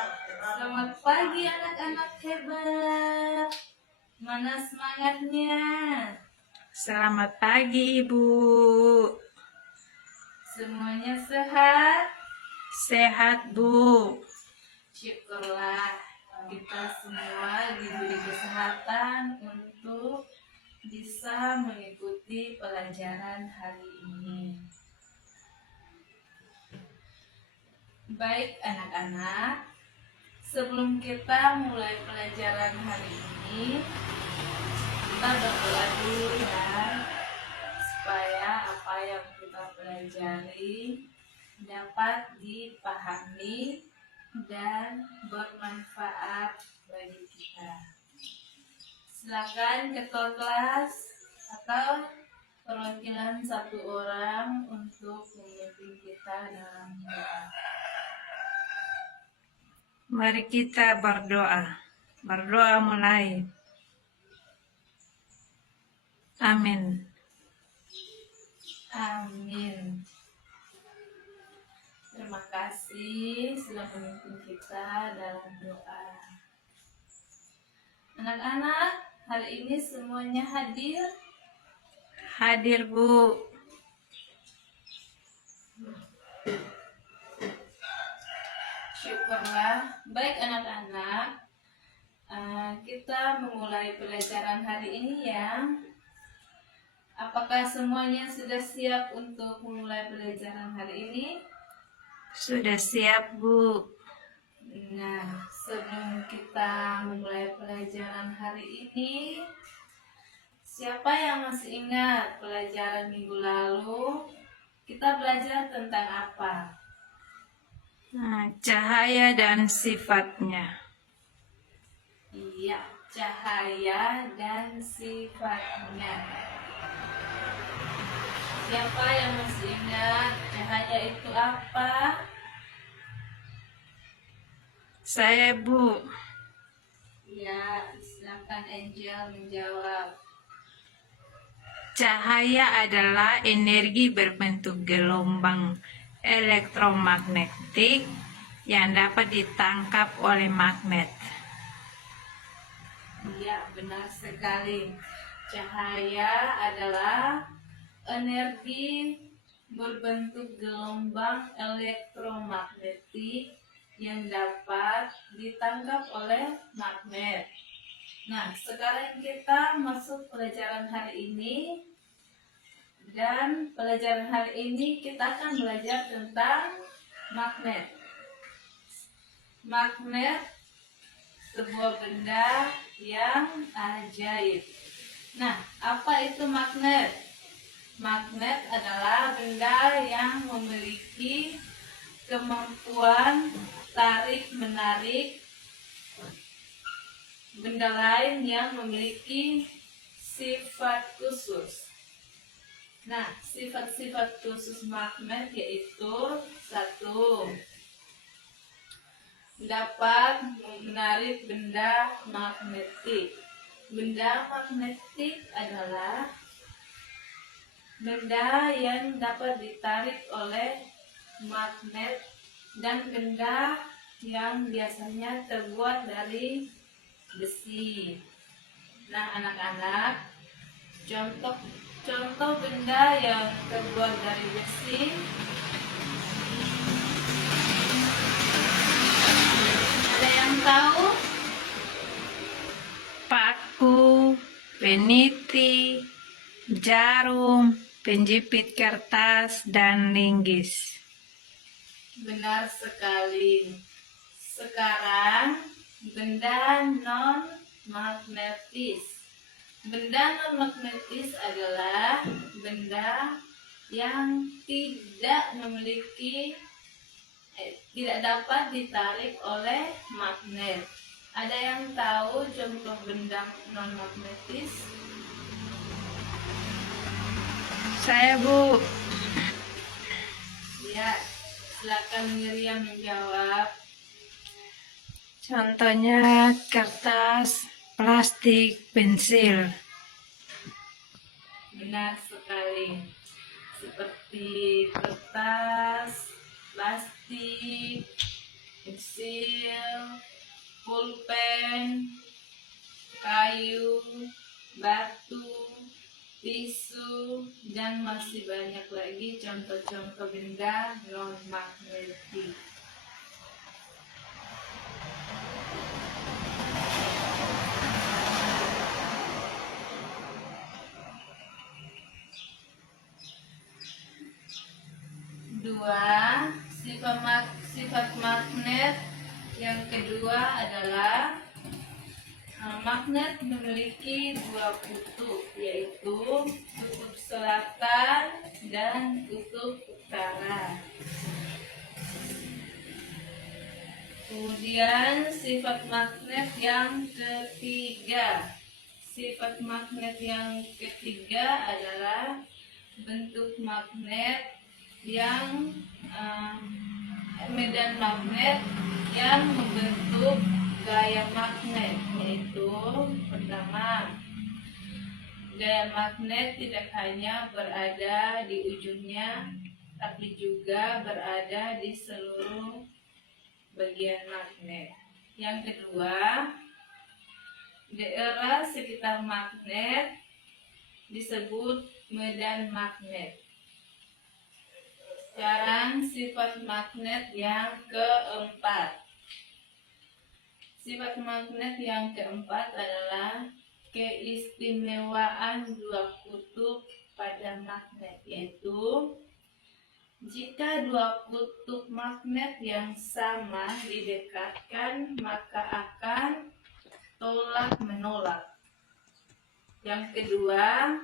Selamat pagi anak-anak hebat. Mana semangatnya? Selamat pagi, Ibu. Semuanya sehat? Sehat, Bu. Syukurlah kita semua diberi kesehatan untuk bisa mengikuti pelajaran hari ini. Baik anak-anak, sebelum kita mulai pelajaran hari ini, kita berdoa dulu ya, supaya apa yang kita pelajari dapat dipahami dan bermanfaat bagi kita. Silakan ketua kelas atau perwakilan satu orang untuk memimpin kita dalam doa. Mari kita berdoa. Berdoa mulai. Amin. Amin. Terima kasih sudah memimpin kita dalam doa. Anak-anak, hari ini semuanya hadir? Hadir, Bu. Syukurlah. Baik anak-anak, kita memulai pelajaran hari ini ya. Apakah semuanya sudah siap untuk memulai pelajaran hari ini? Sudah siap, Bu. Nah, sebelum kita memulai pelajaran hari ini, siapa yang masih ingat pelajaran minggu lalu? Kita belajar tentang apa? Cahaya dan sifatnya. Iya, cahaya dan sifatnya. Siapa yang masih ingat cahaya itu apa? Saya, Bu. Ya, silakan Angel menjawab. Cahaya adalah energi berbentuk gelombang elektromagnetik yang dapat ditangkap oleh magnet. Iya, benar sekali. Cahaya adalah energi berbentuk gelombang elektromagnetik yang dapat ditangkap oleh magnet. Nah, sekarang kita masuk pelajaran hari ini. Dan pelajaran hari ini kita akan belajar tentang magnet. Magnet sebuah benda yang ajaib. Nah, apa itu magnet? Magnet adalah benda yang memiliki kemampuan tarik-menarik benda lain yang memiliki sifat khusus. Nah, sifat-sifat khusus magnet yaitu: 1. Dapat menarik benda magnetik. Benda magnetik adalah benda yang dapat ditarik oleh magnet dan benda yang biasanya terbuat dari besi. Nah, anak-anak, contoh benda yang terbuat dari besi. Ada yang tahu? Paku, peniti, jarum, penjepit kertas, dan linggis. Benar sekali. Sekarang, benda non-magnetis. Benda non-magnetis adalah benda yang tidak dapat ditarik oleh magnet. Ada yang tahu contoh benda non-magnetis? Saya, Bu. Ya, silakan Miriam menjawab. Contohnya kertas, plastik, pensil. Benar sekali. Seperti kertas, plastik, pensil, pulpen, kayu, batu, tisu, dan masih banyak lagi contoh-contoh benda non-magnetik. Dua, sifat magnet yang kedua adalah magnet memiliki dua kutub, yaitu kutub selatan dan kutub utara. Kemudian sifat magnet yang ketiga. Sifat magnet yang ketiga adalah bentuk magnet yang medan magnet yang membentuk gaya magnet, yaitu pertama, gaya magnet tidak hanya berada di ujungnya, tapi juga berada di seluruh bagian magnet. Yang kedua, daerah sekitar magnet disebut medan magnet. Sekarang sifat magnet yang keempat. Sifat magnet yang keempat adalah keistimewaan dua kutub pada magnet, yaitu jika dua kutub magnet yang sama didekatkan, maka akan tolak-menolak. Yang kedua,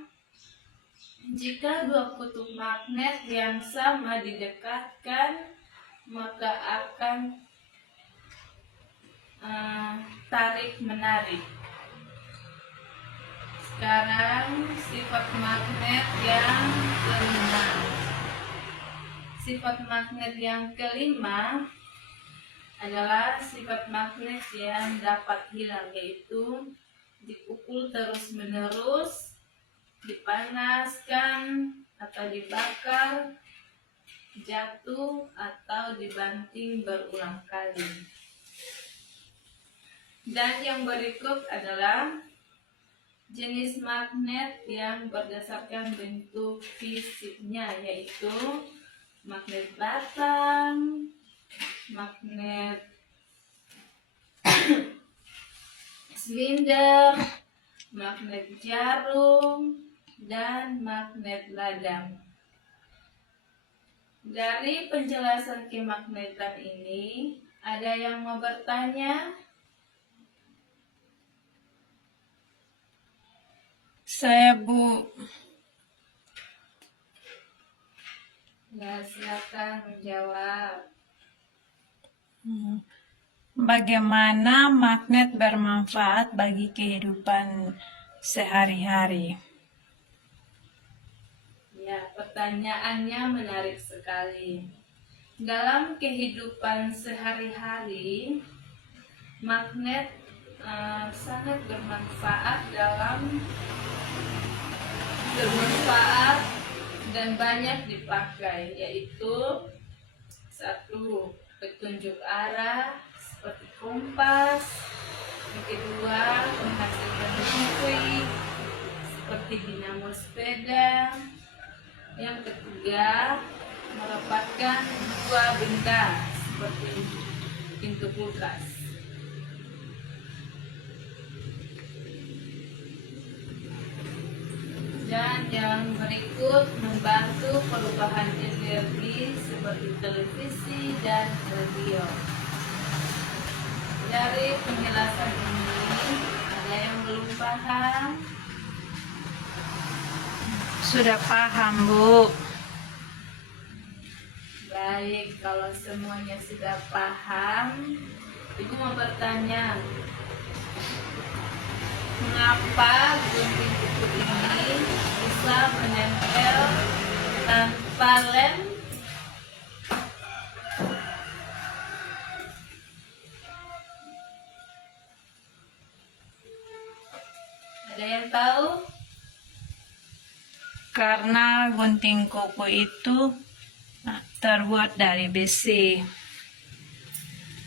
jika dua kutub magnet yang sama didekatkan, maka akan tarik-menarik. Sekarang sifat magnet yang kelima. Sifat magnet yang kelima adalah sifat magnet yang dapat hilang, yaitu dipukul terus-menerus, dipanaskan atau dibakar, jatuh atau dibanting berulang kali. Dan yang berikut adalah jenis magnet yang berdasarkan bentuk fisiknya, yaitu magnet batang, magnet silinder, magnet jarum, dan magnet ladang. Dari penjelasan kemagnetan ini, ada yang mau bertanya? Saya, Bu. Ya, silakan menjawab. Bagaimana magnet bermanfaat bagi kehidupan sehari-hari? Ya, pertanyaannya menarik sekali. Dalam kehidupan sehari-hari, magnet sangat bermanfaat dan banyak dipakai, yaitu satu, petunjuk arah seperti kompas. Yang kedua, menghasilkan listrik seperti dinamo sepeda. Yang ketiga, merapatkan dua benda seperti pintu kulkas. Dan yang berikut membantu perubahan energi seperti televisi dan radio. Dari penjelasan ini, ada yang belum paham? Sudah paham, Bu. Baik, kalau semuanya sudah paham, Ibu mau bertanya, mengapa gunting kuku ini bisa menempel tanpa lem? Ada yang tahu? Karena gunting kuku itu terbuat dari besi.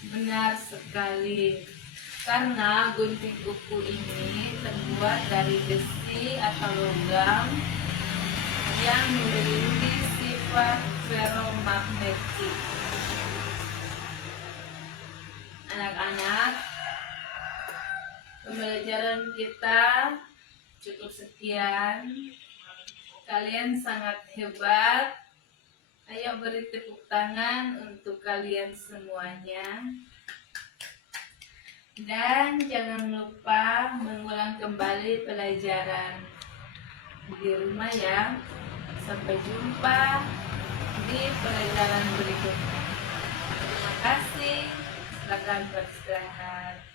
Benar sekali. Karena gunting kuku ini terbuat dari besi atau logam yang memiliki sifat ferromagnetik. Anak-anak, pembelajaran kita cukup sekian. Kalian sangat hebat. Ayo beri tepuk tangan untuk kalian semuanya. Dan jangan lupa mengulang kembali pelajaran di rumah ya. Sampai jumpa di pelajaran berikutnya. Terima kasih. Silakan beristirahat.